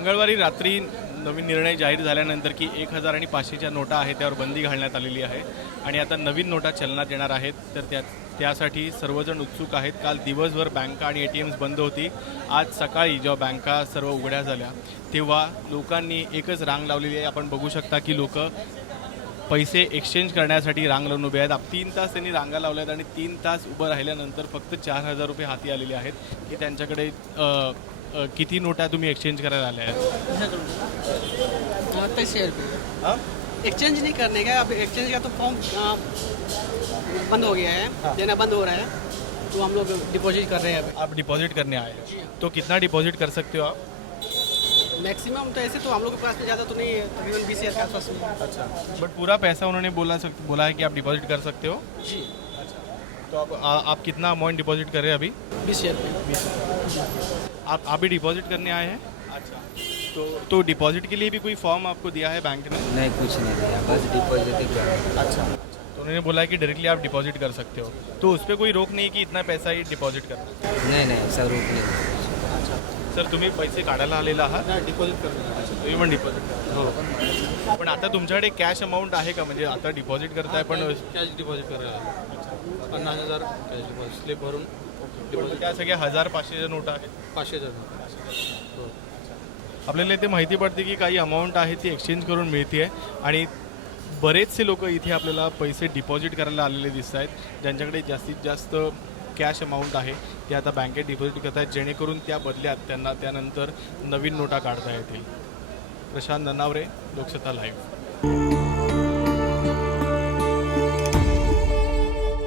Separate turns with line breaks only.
मंगळवारी रात्री नवीन निर्णय जाहीर झाल्यानंतर की एक हजार आणि पाचशेच्या नोटा आहेत त्यावर बंदी घालण्यात आलेली आहे. आणि आता नवीन नोटा चलनात येणार आहेत. तर त्या त्यासाठी सर्वजण उत्सुक आहेत. काल दिवसभर बँका आणि ए टी एम्स बंद होती. आज सकाळी जेव्हा बँका सर्व उघड्या झाल्या तेव्हा लोकांनी एकच रांग लावलेली आहे. आपण बघू शकता की लोक पैसे एक्सचेंज करण्यासाठी रांग लावून उभे आहेत. तीन तास त्यांनी रांगा लावल्या आहेत आणि तीन तास उभं राहिल्यानंतर फक्त चार हजार रुपये हाती आलेले आहेत की त्यांच्याकडे अ, अ, किती नोटा तुम्ही एक्सचेंज करायला आल्या आहेत?
रुपये. एक्सचेंज नहीं करने का अब एक्सचेंज का तो फॉर्म बंद हो गया है। देना बंद हो रहा है। तो हम लोग डिपॉजिट कर रहे हैं अभी।
आप डिपॉजिट करने आए हैं। तो कितना डिपॉजिट कर सकते हो आप?
मैक्सिमम तो ऐसे तो हम लोग के पास में ज़्यादा तो नहीं है। तकरीबन बीस हज़ार के आसपास में है।
अच्छा। बट पूरा पैसा उन्होंने बोला सक, बोला है कि आप डिपॉजिट कर सकते हो?
जी। अच्छा।
तो आप आ, आप कितना अमाउंट डिपॉजिट कर रहे हैं अभी?
बीस हज़ार रुपये।
आप आप भी डिपॉजिट करने आए हैं? अच्छा। तो तो डिपॉजिट के लिए भी कोई फॉर्म आपको दिया है बैंक ने?
नहीं कुछ नहीं दिया बस डिपॉजिट ही किया।
अच्छा। तो उन्होंने बोला है कि डायरेक्टली आप डिपॉजिट कर सकते हो। तो उस पर कोई रोक नहीं कि इतना पैसा ही डिपॉजिट करना
नहीं नहीं सब रुक नहीं
सर तुम्ही पैसे काढायला आलेला आहात?
डिपॉजिट कर रहे हैं
तुम्ही पण डिपॉझिट हो. पण आता तुमच्याकडे कॅश अमाऊंट आहे का? म्हणजे आता डिपॉझिट करताय पण
कॅश डिपॉझिट करायला पन्नास हजार कॅश डिपॉझिट स्लिप भरून
त्या सगळ्या हजार पाचशेच्या नोटा आहेत.
पाचशे हजार हो.
आपल्याला इथे माहिती पडते की काही अमाऊंट आहे ती एक्सचेंज करून मिळते आणि बरेचसे लोक इथे आपल्याला पैसे डिपॉझिट करायला आलेले दिसत आहेत. ज्यांच्याकडे जास्तीत जास्त कॅश अमाऊंट आहे ते आता बँकेत डिपॉझिट करत आहेत जेणेकरून त्या बदल्यात त्यांना त्यानंतर नवीन नोटा काढता येतील. प्रशांत ननावरे लोकसत्ता लाईव्ह